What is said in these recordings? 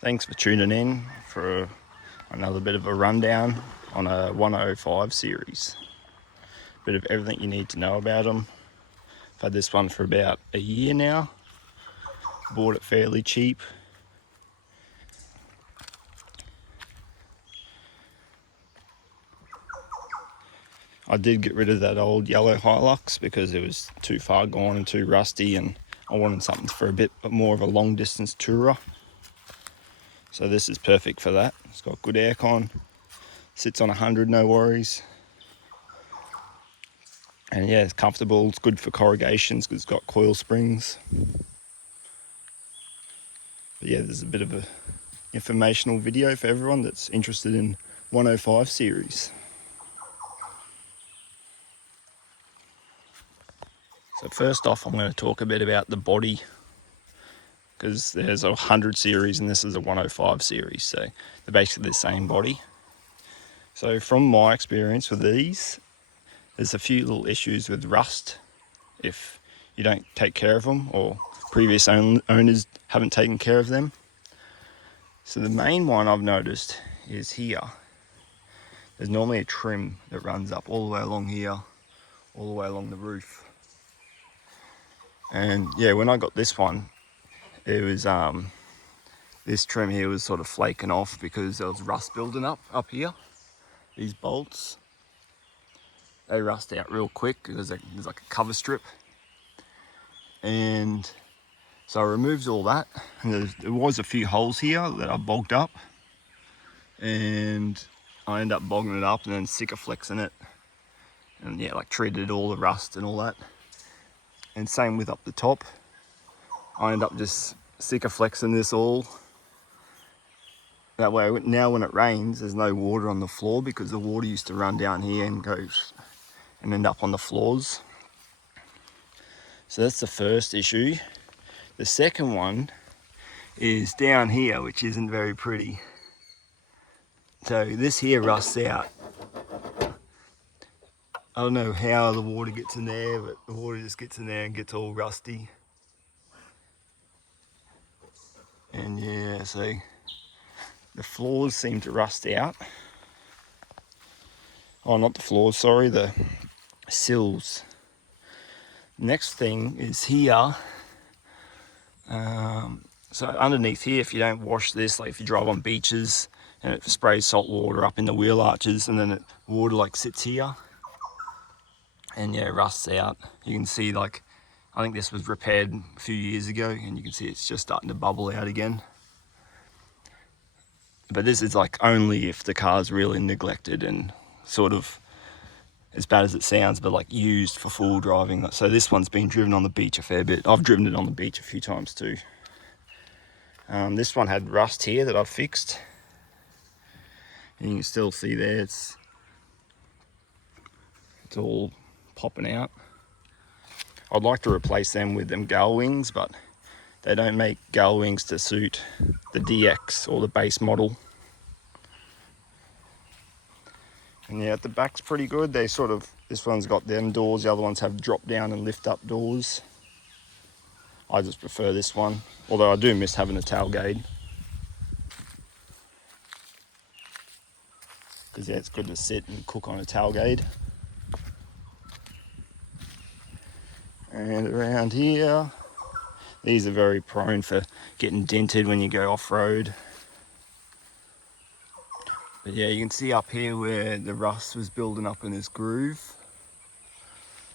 Thanks for tuning in for another bit of a rundown on a 105 series. Bit of everything you need to know about them. I've had this one for about a year now. Bought it fairly cheap. I did get rid of that old yellow Hilux because it was too far gone and too rusty, and I wanted something for a bit more of a long distance tourer. So this is perfect for that. It's got good aircon, sits on 100, no worries. And yeah, it's comfortable, it's good for corrugations because it's got coil springs. But yeah, there's a bit of a informational video for everyone that's interested in 105 series. So first off, I'm going to talk a bit about the body, because there's a 100 series and this is a 105 series, so they're basically the same body. So from my experience with these, there's a few little issues with rust if you don't take care of them, or previous owners haven't taken care of them. So the main one I've noticed is here. There's normally a trim that runs up all the way along here, all the way along the roof. And yeah, when I got this one, it was this trim here was sort of flaking off because there was rust building up here. These bolts, they rust out real quick because there's like a cover strip. And so I removed all that, and there was a few holes here that I bogged up, and I ended up bogging it up and then Sikaflexing it, and yeah, like treated all the rust and all that. And same with up the top, I end up just Sikaflexing this all. That way now when it rains, there's no water on the floor, because the water used to run down here and goes and end up on the floors. So that's the first issue. The second one is down here, which isn't very pretty. So this here rusts out. I don't know how the water gets in there, but the water just gets in there and gets all rusty. And yeah, so the floors seem to rust out. Oh, not the floors, sorry, the sills. Next thing is here. So underneath here, if you don't wash this, like if you drive on beaches and it sprays salt water up in the wheel arches, and then water like sits here, and yeah, it rusts out. You can see, like, I think this was repaired a few years ago, and you can see it's just starting to bubble out again. But this is like only if the car's really neglected and sort of, as bad as it sounds, but like used for full driving. So this one's been driven on the beach a fair bit. I've driven it on the beach a few times too. This one had rust here that I've fixed, and you can still see there it's all popping out. I'd like to replace them with them gull wings, but they don't make gull wings to suit the DX or the base model. And yeah, the back's pretty good. They sort of, this one's got them doors, the other ones have drop down and lift up doors. I just prefer this one, although I do miss having a tailgate. Because yeah, it's good to sit and cook on a tailgate. And around here, these are very prone for getting dented when you go off-road. But yeah, you can see up here where the rust was building up in this groove.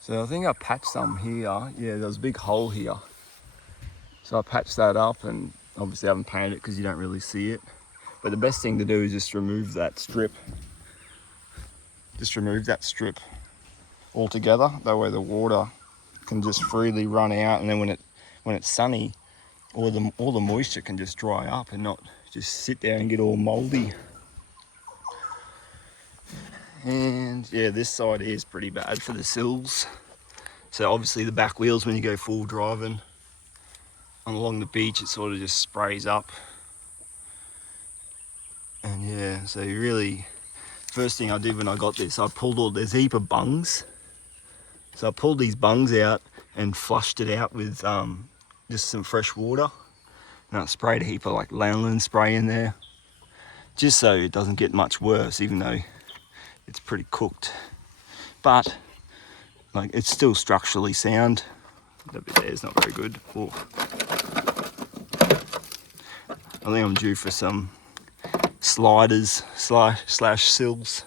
So I think I patched some here. Yeah, there was a big hole here. So I patched that up, and obviously I haven't painted it because you don't really see it. But the best thing to do is just remove that strip. Just remove that strip altogether. That way the water can just freely run out, and then when it's sunny, all the moisture can just dry up and not just sit there and get all moldy. And yeah, this side is pretty bad for the sills. So obviously the back wheels, when you go full driving along the beach, it sort of just sprays up. And yeah, so really, first thing I did when I got this, I pulled there's a heap of bungs. So I pulled these bungs out and flushed it out with just some fresh water. And I sprayed a heap of like lanolin spray in there, just so it doesn't get much worse, even though it's pretty cooked. But like, it's still structurally sound. That bit there is not very good. Ooh. I think I'm due for some sliders slash sills.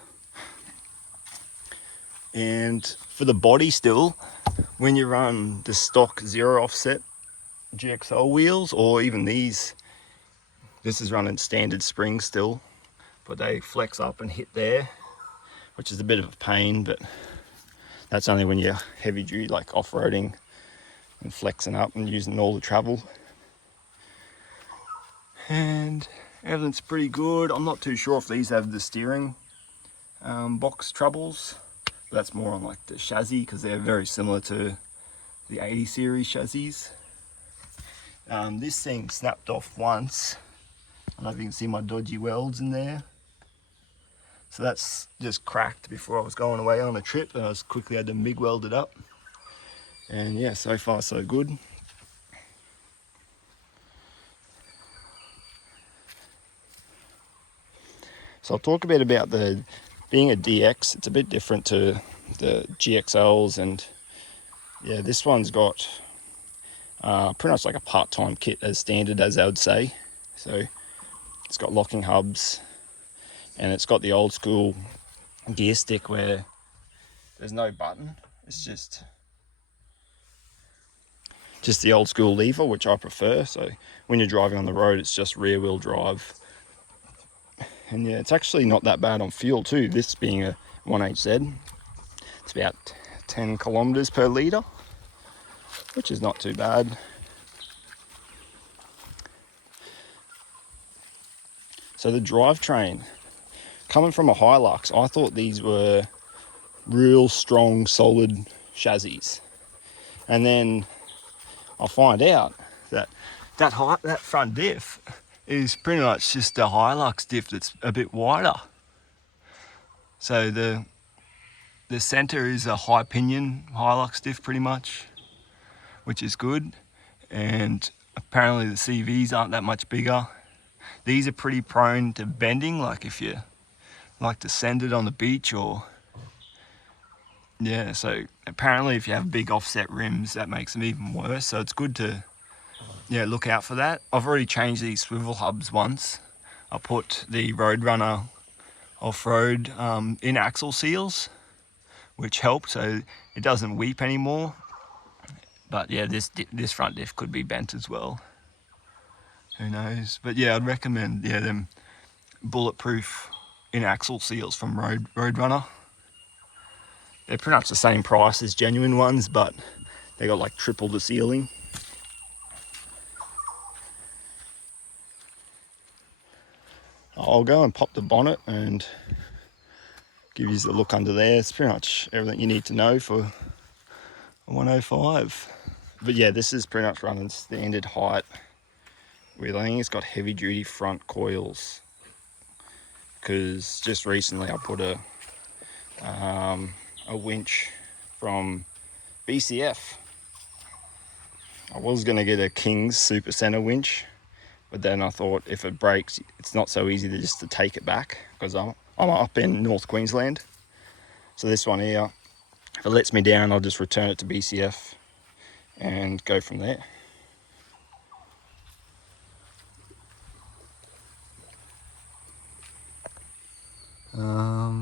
And for the body still, when you run the stock 0 offset GXL wheels, or even these, this is running standard springs still, but they flex up and hit there, which is a bit of a pain, but that's only when you're heavy duty, like off-roading and flexing up and using all the travel. And everything's pretty good. I'm not too sure if these have the steering box troubles. That's more on like the chassis, because they're very similar to the 80 series chassis. This thing snapped off once. I don't know if you can see my dodgy welds in there. So that's just cracked before I was going away on a trip, and I just quickly had to MIG weld it up. And yeah, so far so good. So I'll talk a bit about being a DX. It's a bit different to the GXLs, and yeah, this one's got pretty much like a part-time kit as standard, as I would say. So it's got locking hubs, and it's got the old school gear stick where there's no button. It's just the old school lever, which I prefer. So when you're driving on the road, it's just rear wheel drive. And yeah, it's actually not that bad on fuel too. This being a 1HZ, it's about 10 kilometers per litre, which is not too bad. So the drivetrain, coming from a Hilux, I thought these were real strong, solid chassis. And then I'll find out that that front diff is pretty much just a Hilux diff that's a bit wider. So the center is a high pinion Hilux diff pretty much, which is good. And apparently the CVs aren't that much bigger. These are pretty prone to bending, like if you like to send it on the beach, or yeah, so apparently if you have big offset rims, that makes them even worse. So it's good to look out for that. I've already changed these swivel hubs once. I put the Roadrunner off-road in axle seals, which helped, so it doesn't weep anymore. But yeah, this front diff could be bent as well. Who knows? But yeah, I'd recommend them bulletproof in axle seals from Roadrunner. They're pretty much the same price as genuine ones, but they got like triple the sealing. I'll go and pop the bonnet and give you the look under there. It's pretty much everything you need to know for a 105. But yeah, this is pretty much running standard height. I think it's got heavy duty front coils, because just recently I put a winch from BCF. I was going to get a King's Super Center winch, but then I thought if it breaks, it's not so easy to take it back, because I'm up in North Queensland. So this one here, if it lets me down, I'll just return it to BCF and go from there.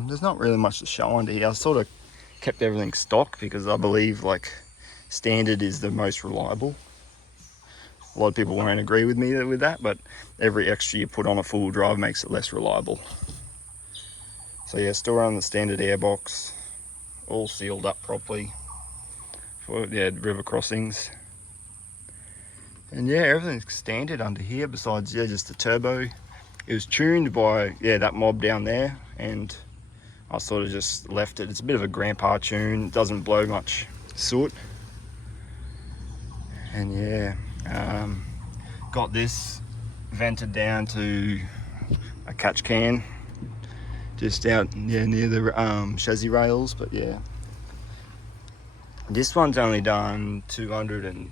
There's not really much to show under here. I sort of kept everything stock because I believe like standard is the most reliable. A lot of people won't agree with me with that, but every extra you put on a full drive makes it less reliable. So yeah, still running the standard airbox, all sealed up properly for river crossings. And yeah, everything's standard under here besides just the turbo. It was tuned by that mob down there, and I sort of just left it. It's a bit of a grandpa tune, it doesn't blow much soot. And got this vented down to a catch can just out near the chassis rails. But yeah, this one's only done 200 and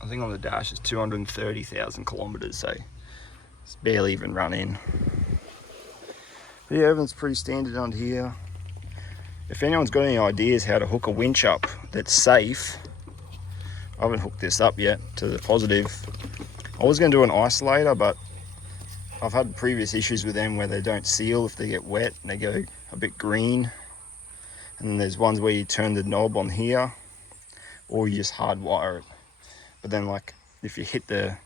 I think on the dash it's 230,000 kilometers, so it's barely even run in. But yeah, everything's pretty standard on here. If anyone's got any ideas how to hook a winch up that's safe, I haven't hooked this up yet to the positive. I was going to do an isolator, but I've had previous issues with them where they don't seal if they get wet and they go a bit green. And then there's ones where you turn the knob on here or you just hardwire it. But then like if you hit the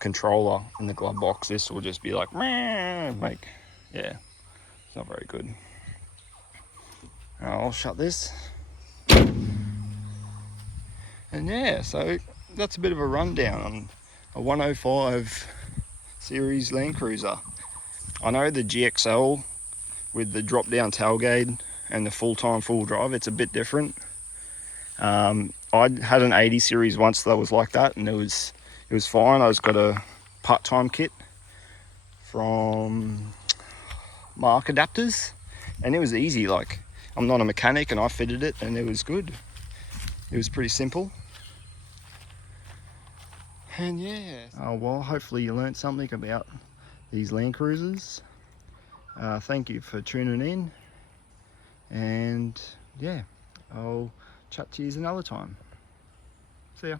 controller in the glove box, this will just be like, yeah, it's not very good. I'll shut this. And yeah, so that's a bit of a rundown on a 105 series Landcruiser. I know the GXL with the drop down tailgate and the full-time full drive, it's a bit different. I had an 80 series once that was like that, and it was fine. I just got a part-time kit from Mark Adapters, and it was easy. Like, I'm not a mechanic and I fitted it and it was good. It was pretty simple. And yeah, well, hopefully you learned something about these Landcruisers. Thank you for tuning in, and yeah, I'll chat to you another time. See ya.